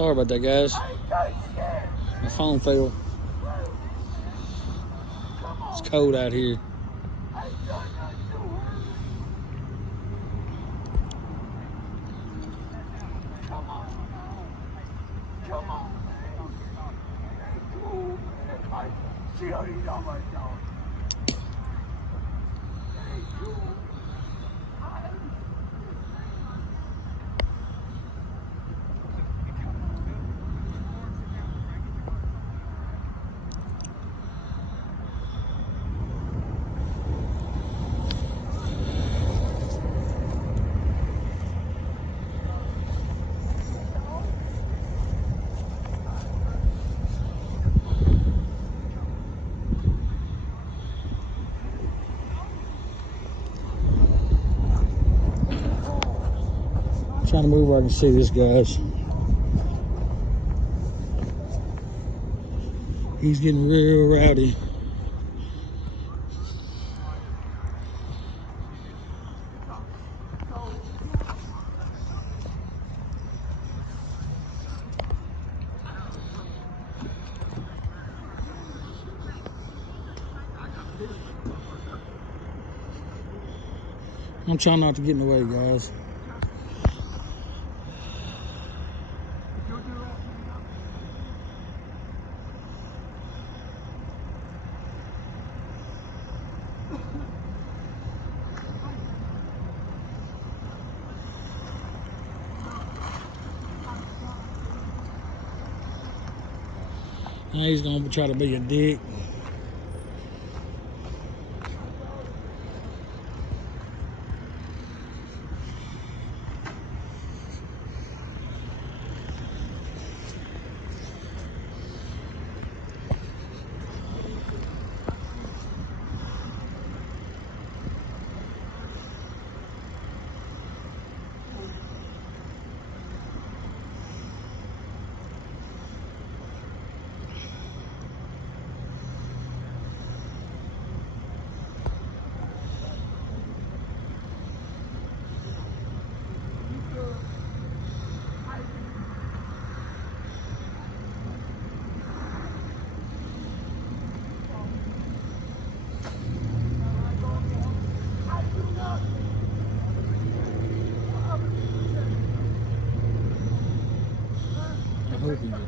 Sorry about that, guys. My phone fell. It's cold out here. Trying to move where I can see this, guys. He's getting real rowdy. I'm trying not to get in the way, guys. Now he's gonna try to be a dick. I hope he did.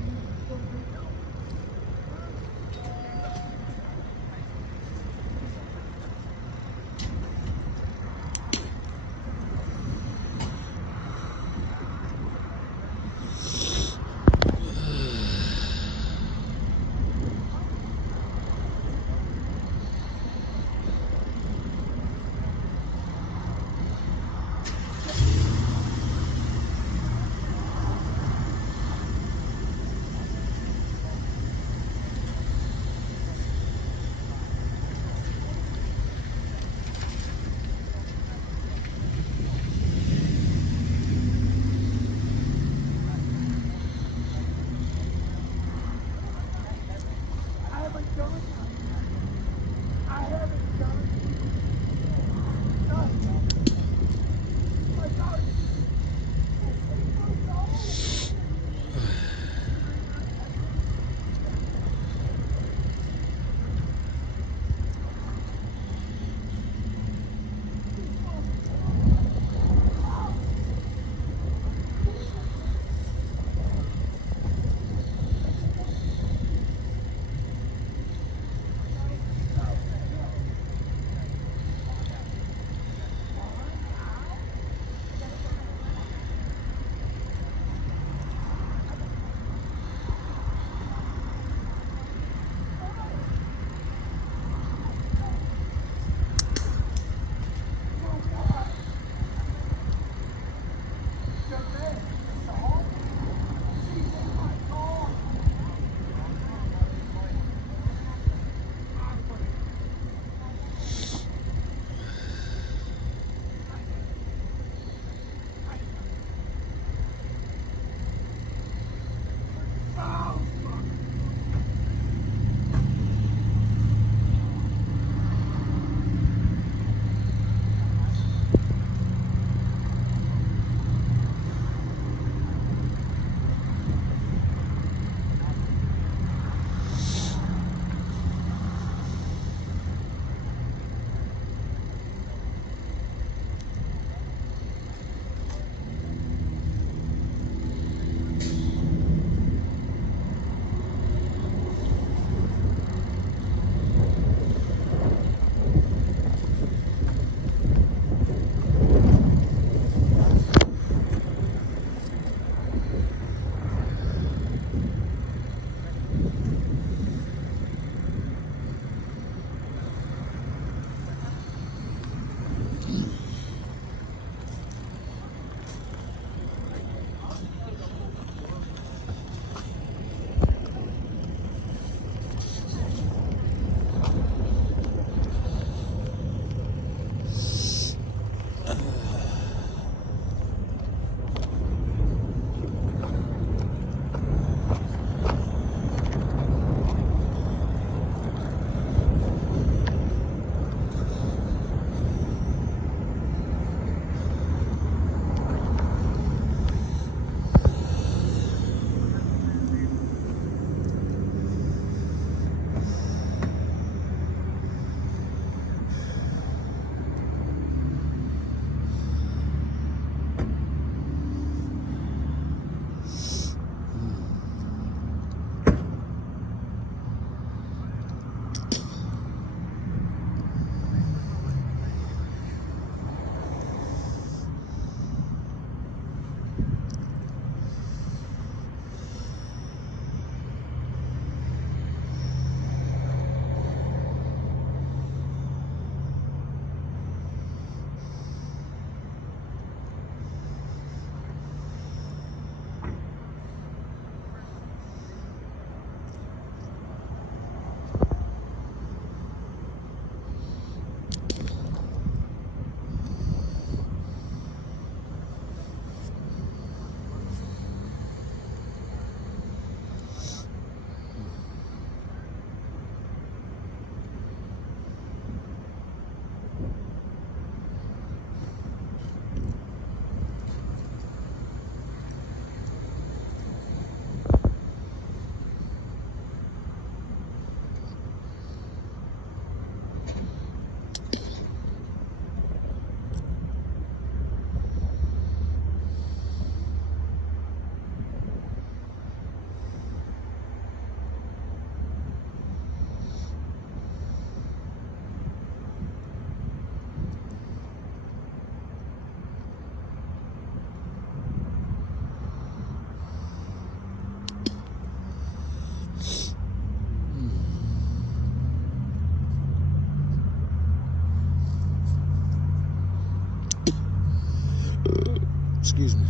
Excuse me.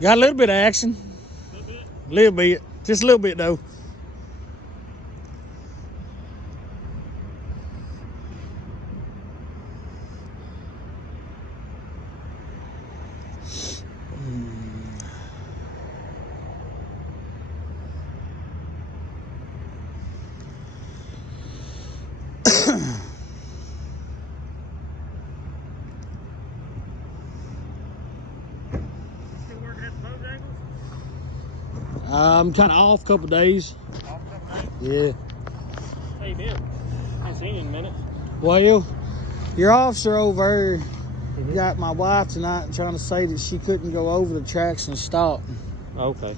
Got a little bit of action. A little bit. Just a little bit though. I'm kind of off a couple days. Off a couple days? Yeah. How you been? I ain't seen you in a minute. Well, your officer over there got my wife tonight trying to say that she couldn't go over the tracks and stop. Okay.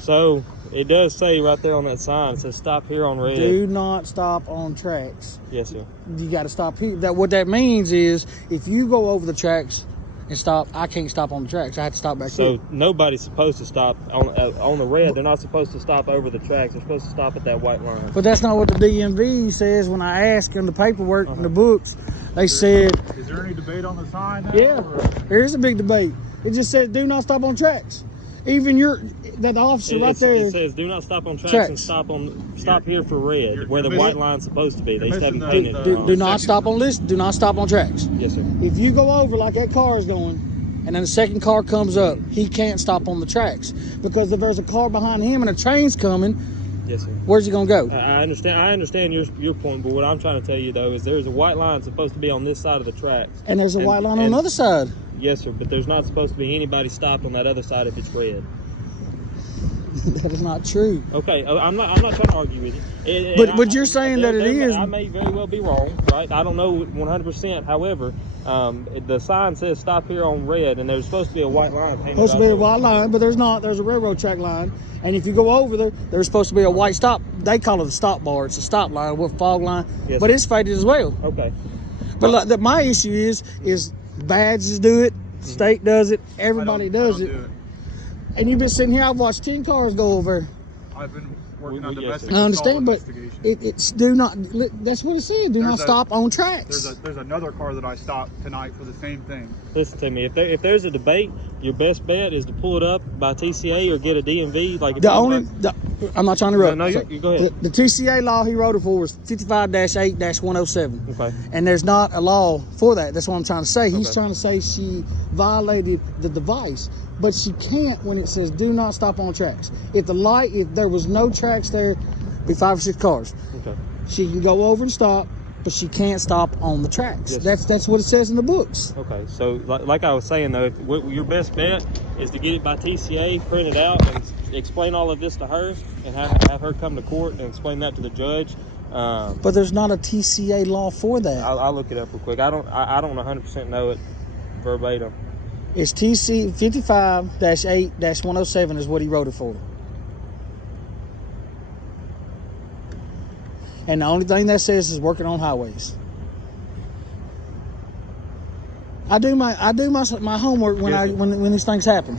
So, it does say right there on that sign, it says stop here on red. Do not stop on tracks. Yes, sir. You got to stop here. What that means is if you go over the tracks and stop, I can't stop on the tracks. I have to stop back So here. nobody's supposed to stop on the red. They're not supposed to stop over the tracks. They're supposed to stop at that white line. But that's not what the DMV says. When I ask in the paperwork in the books, they said... Is there any debate on the sign now? Yeah, there is a big debate. It just says do not stop on tracks. Even that officer right there... It says do not stop on tracks and stop here for red, where the white line's supposed to be. They just haven't painted it. Do not stop on this. Do not stop on tracks. Yes, sir. If you go over like that car is going, and then the second car comes up, he can't stop on the tracks. Because if there's a car behind him and a train's coming, yes, sir. Where's he gonna go? I understand your point, but what I'm trying to tell you though is there's a white line supposed to be on this side of the tracks. And there's a white line on the other side. Yes, sir, but there's not supposed to be anybody stopped on that other side if it's red. That is not true. Okay, I'm not trying to argue with you. But you're saying that it is. I may very well be wrong, right? I don't know 100%. However, the sign says stop here on red, and there's supposed to be a white line painted. Supposed to be a white line, but there's not. There's a railroad track line, and if you go over there, there's supposed to be a white stop. They call it a stop bar. It's a stop line with a fog line, yes, but it's faded as well. Okay. But my issue is badges do it, state does it, everybody does it. And you've been sitting here. I've watched 10 cars go over. I've been working on Yes, domestic I understand, assault but investigation. it's do not. That's what it said. Do not stop on tracks. There's another car that I stopped tonight for the same thing. Listen to me. If there's a debate, your best bet is to pull it up by TCA or get a DMV. Like if The you only, like- the, I'm not trying to interrupt. No, you go ahead. The TCA law he wrote it for was 55-8-107. Okay. And there's not a law for that. That's what I'm trying to say. He's Okay. trying to say she violated the device, but she can't when it says do not stop on tracks. If there was no tracks there, be 5 or 6 cars. Okay. She can go over and stop, but she can't stop on the tracks. Yes. That's what it says in the books. Okay. So like I was saying though, your best bet is to get it by TCA, print it out, and explain all of this to her, and have her come to court and explain that to the judge. But there's not a TCA law for that. I'll look it up real quick. I don't 100% know it verbatim. It's TC 55-8-107 is what he wrote it for. And the only thing that says is working on highways. I do my homework when Yes, sir. when these things happen.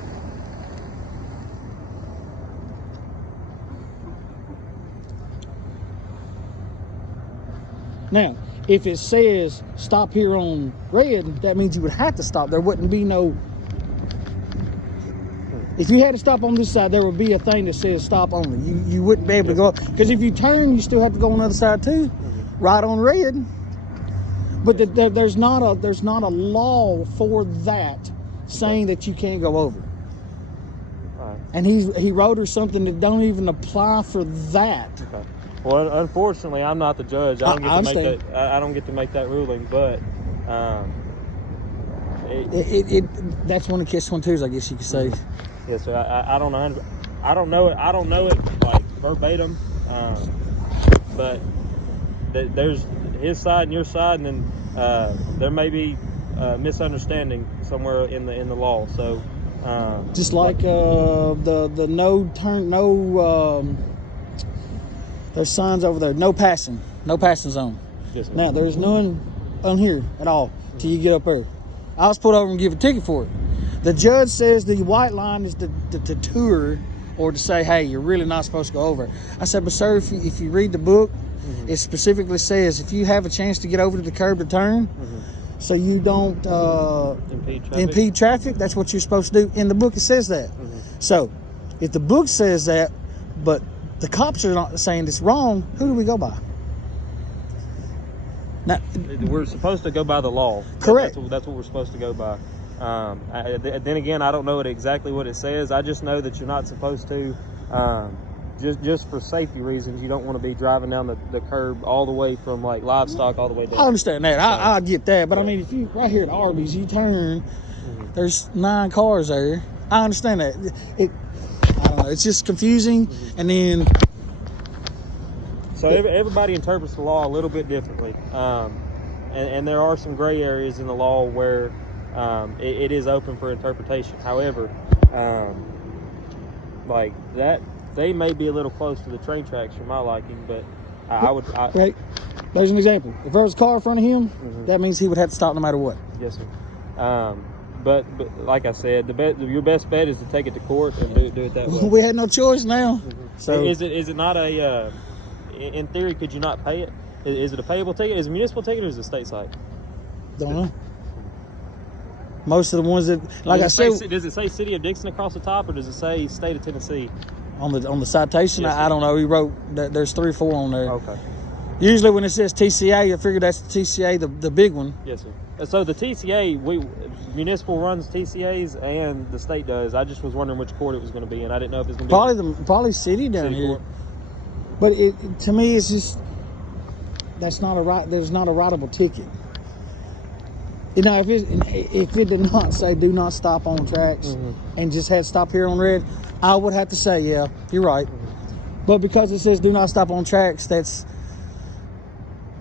Now, if it says stop here on red, that means you would have to stop. There wouldn't be no. If you had to stop on this side, there would be a thing that says stop only. You wouldn't be able to go up, because if you turn, you still have to go on the other side too, right on red. But there's not a law for that saying that you can't go over. All right. And he wrote her something that don't even apply for that. Okay. Well, unfortunately, I'm not the judge. I don't get I to make understand. that. I don't get to make that ruling. But That's one of the catch-22s, I guess you could say. yes, sir. I don't know. I don't know it. I don't know it like verbatim. But there's his side and your side, and then there may be misunderstanding somewhere in the law. So Just like the no turn, there's signs over there, no passing zone. yes, sir. Now there's none on here at all till you get up there. I was pulled over and give a ticket for it. The judge says the white line is to tour or to say, hey, you're really not supposed to go over. I said, but sir, if you read the book, it specifically says if you have a chance to get over to the curb to turn, so you don't impede traffic, that's what you're supposed to do. In the book, it says that. So if the book says that, but the cops are not saying it's wrong, who do we go by? Now, We're supposed to go by the law. Correct. That's what we're supposed to go by. Then again, I don't know exactly what it says. I just know that you're not supposed to. Just for safety reasons, you don't want to be driving down the curb all the way from like livestock all the way down. I understand that. I get that. But I mean, if you right here at Arby's, you turn, there's 9 cars there. I understand that. I don't know. It's just confusing. And then So everybody interprets the law a little bit differently, and there are some gray areas in the law where it is open for interpretation. However, like that, they may be a little close to the train tracks for my liking, but right. There's an example. If there was a car in front of him, that means he would have to stop no matter what. yes, sir. But like I said, your best bet is to take it to court and do it that way. We had no choice now. So is it not a? In theory, could you not pay it? Is it a payable ticket? Is it a municipal ticket or is it a state site? don't know. Most of the ones that, like I said, Does it say City of Dixon across the top, or does it say State of Tennessee? on the citation, Yes, I don't know. He wrote that there's 3 or 4 on there. Okay. Usually when it says TCA, I figure that's the TCA, the big one. Yes, sir. So the TCA, municipal runs TCAs and the state does. I just was wondering which court it was going to be, and I didn't know if it was going to be Probably city down city here. court. But to me, it's just there's not a writable ticket. You know, if it did not say do not stop on tracks and just had stop here on red, I would have to say, yeah, you're right. But because it says do not stop on tracks, that's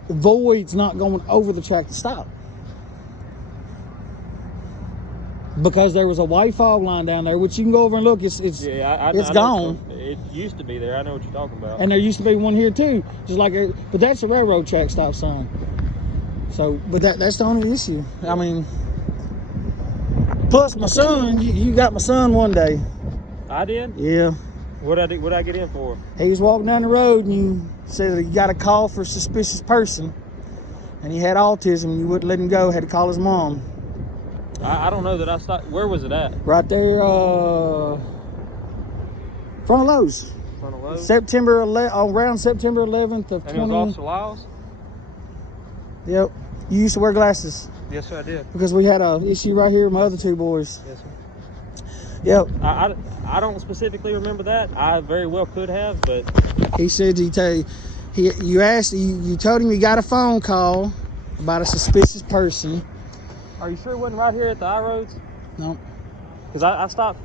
void's not going over the track to stop. Because there was a white fog line down there, which you can go over and look. It's gone. It used to be there. I know what you're talking about. And there used to be one here too, just like. But that's a railroad track stop sign. So, but that's the only issue. I mean, plus my son, you got my son one day. I did. Yeah. What I did? What I get in for? He was walking down the road and you said that he got a call for a suspicious person, and he had autism and you wouldn't let him go. Had to call his mom. I don't know that I stopped. Where was it at? Right there, front of Lowe's. Front of Lowe's? Around September 11th of And 20. it was Officer Lyles? Yep. You used to wear glasses Yes, sir, I did. because we had a issue right here with my other two boys. Yes, sir. Yep. I don't specifically remember that. I very well could have, but He said you told him you got a phone call about a suspicious person. are you sure it wasn't right here at the I-Roads? No, Because I stopped.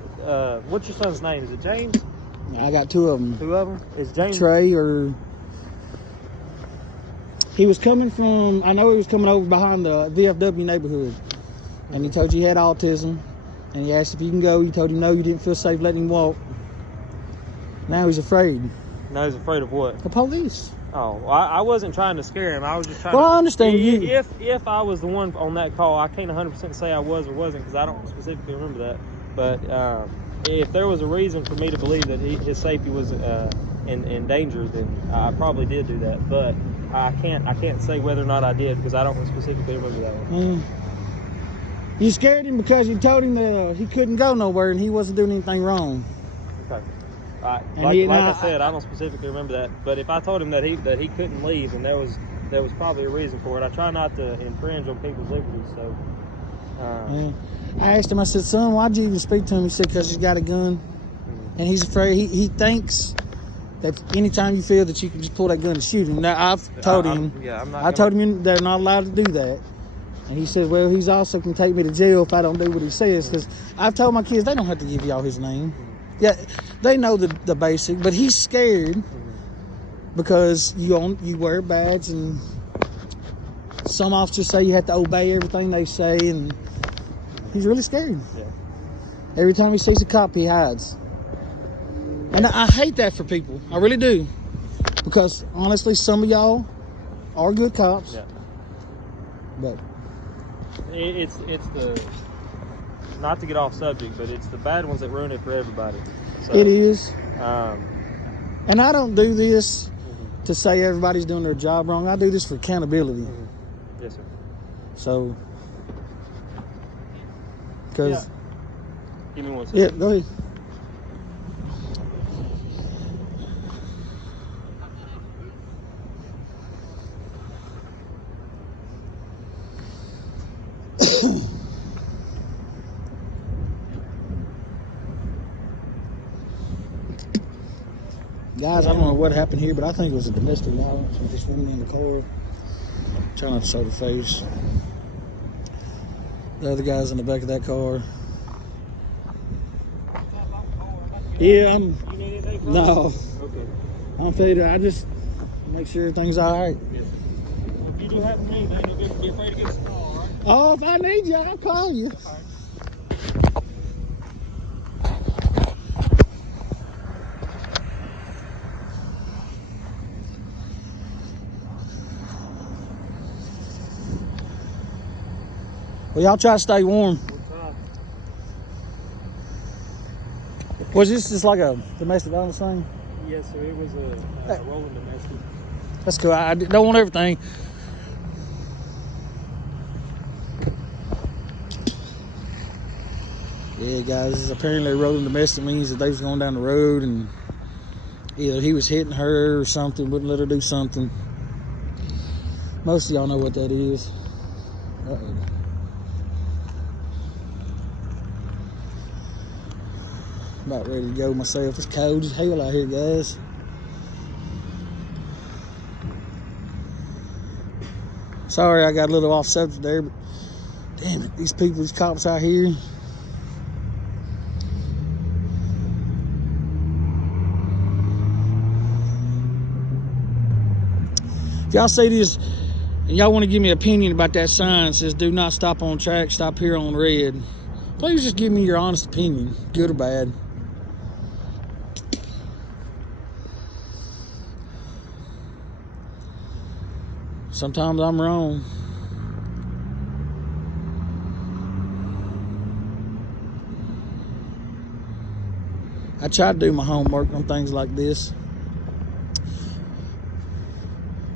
What's your son's name? Is it James? I got two of them. Two of them? Is James? Trey or he was coming from. I know he was coming over behind the VFW neighborhood, and he told you he had autism, and he asked if you can go. You told him no, you didn't feel safe letting him walk. Now he's afraid. No, he's afraid of what? The police. Oh, well, I wasn't trying to scare him. I was just trying Well, to... I understand you. If I was the one on that call, I can't 100% say I was or wasn't because I don't specifically remember that. But if there was a reason for me to believe that his safety was in danger, then I probably did do that. But I can't say whether or not I did because I don't specifically remember that one. You scared him because you told him that he couldn't go nowhere and he wasn't doing anything wrong. Okay. And Like he- I said, I don't specifically remember that. But if I told him that he couldn't leave, and there was probably a reason for it. I try not to infringe on people's liberties. So. Yeah. I asked him. I said, "Son, why'd you even speak to him?" He said, "Because he's got a gun, and he's afraid. He thinks that anytime you feel that you can just pull that gun and shoot him." Now I've told him. I'm not. I told him they're not allowed to do that. And he said, "Well, he's also can take me to jail if I don't do what he says." Because I've told my kids they don't have to give y'all his name. Yeah, they know the basic, but he's scared because you wear a badge, and some officers say you have to obey everything they say, and he's really scared. Yeah. Every time he sees a cop, he hides. And I hate that for people. I really do. Because honestly, some of y'all are good cops. Yeah. But It's the, not to get off subject, but it's the bad ones that ruin it for everybody. So, it is. Um, And I don't do this to say everybody's doing their job wrong. I do this for accountability. yes, sir. So, because, Yeah. Give me one second. yeah, go ahead. Guys, I don't know what happened here, but I think it was a domestic violence with this woman in the car. Try not to show the face. The other guy's in the back of that car. Yeah, You need anything from me? no, Okay. I'm faded. I just make sure everything's all right. Yes. If you do have anything, don't be afraid to give us a call, all right? Oh, if I need you, I'll call you. Well, y'all try to stay warm. Was this just like a domestic violence thing? Yes, sir. It was a rolling domestic. That's cool. I don't want everything. Yeah, guys, apparently rolling domestic means that they was going down the road and either he was hitting her or something, wouldn't let her do something. Most of y'all know what that is. Uh-oh. About ready to go myself. It's cold as hell out here, guys. Sorry I got a little off subject there, but damn it, these people, these cops out here. If y'all see this and y'all want to give me an opinion about that sign that says do not stop on track, stop here on red, please just give me your honest opinion, good or bad. Sometimes I'm wrong. I try to do my homework on things like this.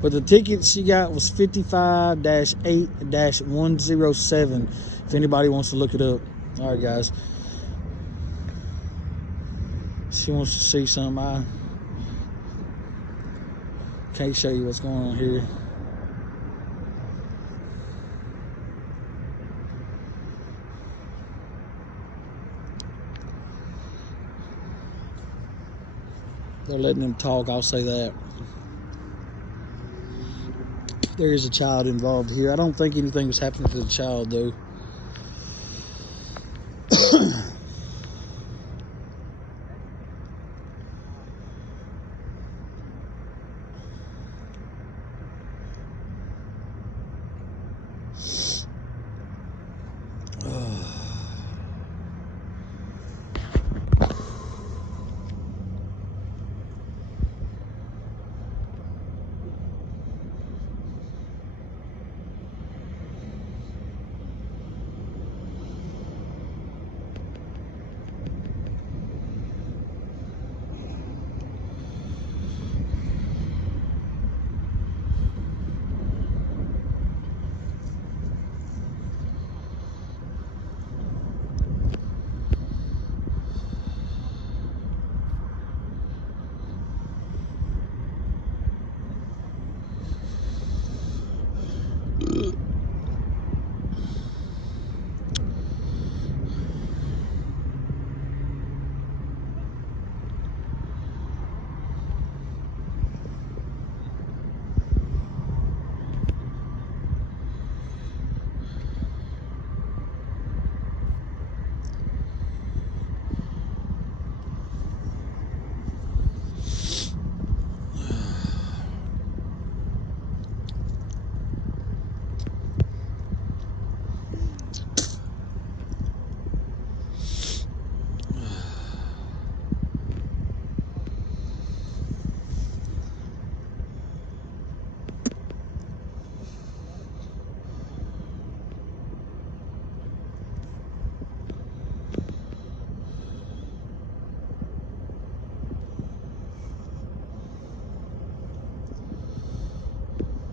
But the ticket she got was 55-8-107. If anybody wants to look it up. All right, guys. She wants to see something. I can't show you what's going on here. They're letting them talk, I'll say that. There is a child involved here. I don't think anything was happening to the child, though.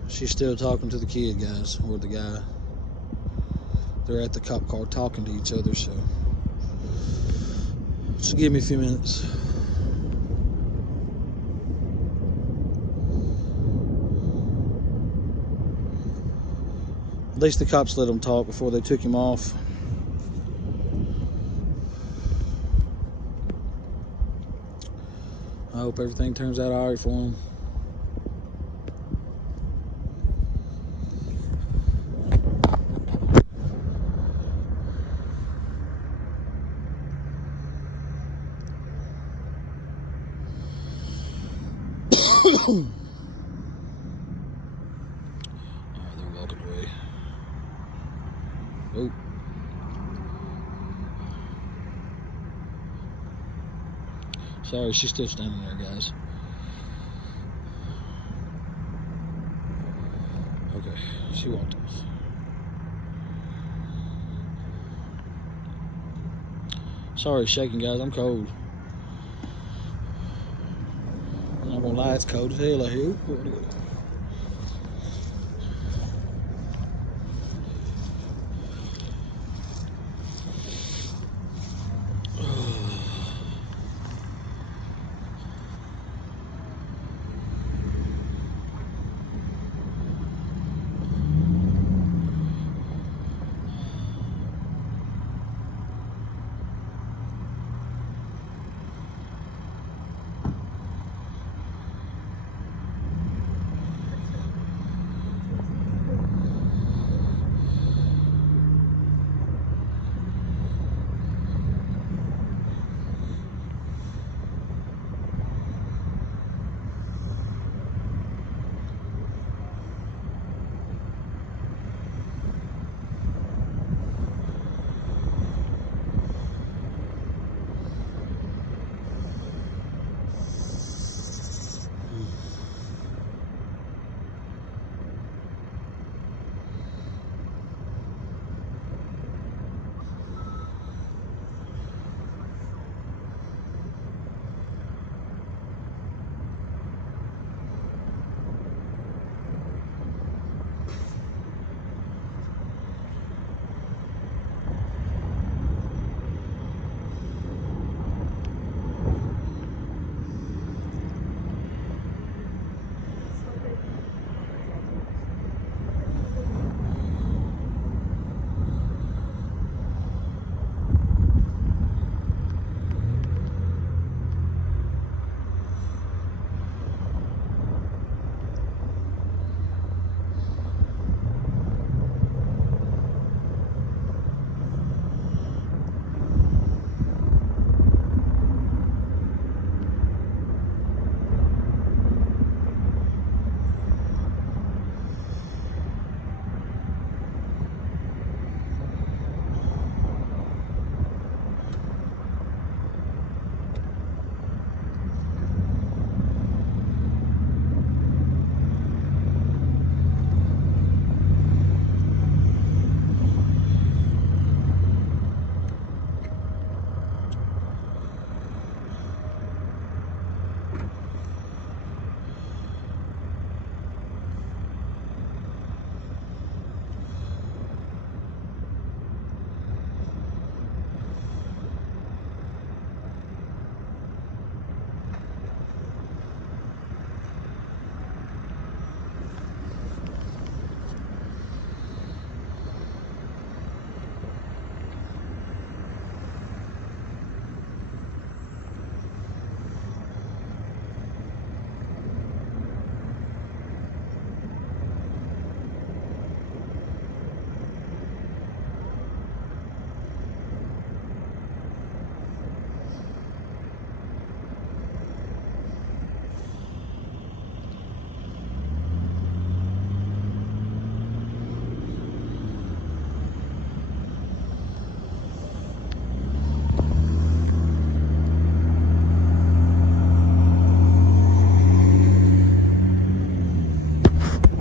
She's still talking to the kid, guys, or the guy. They're at the cop car talking to each other, so just give me a few minutes. At least the cops let him talk before they took him off. I hope everything turns out all right for him. Alright, they're walking away. Oh. Sorry, she's still standing there, guys. Okay, she walked off. Sorry, shaking, guys. I'm cold. I'm not gonna lie, it's cold as hell out here. Ooh,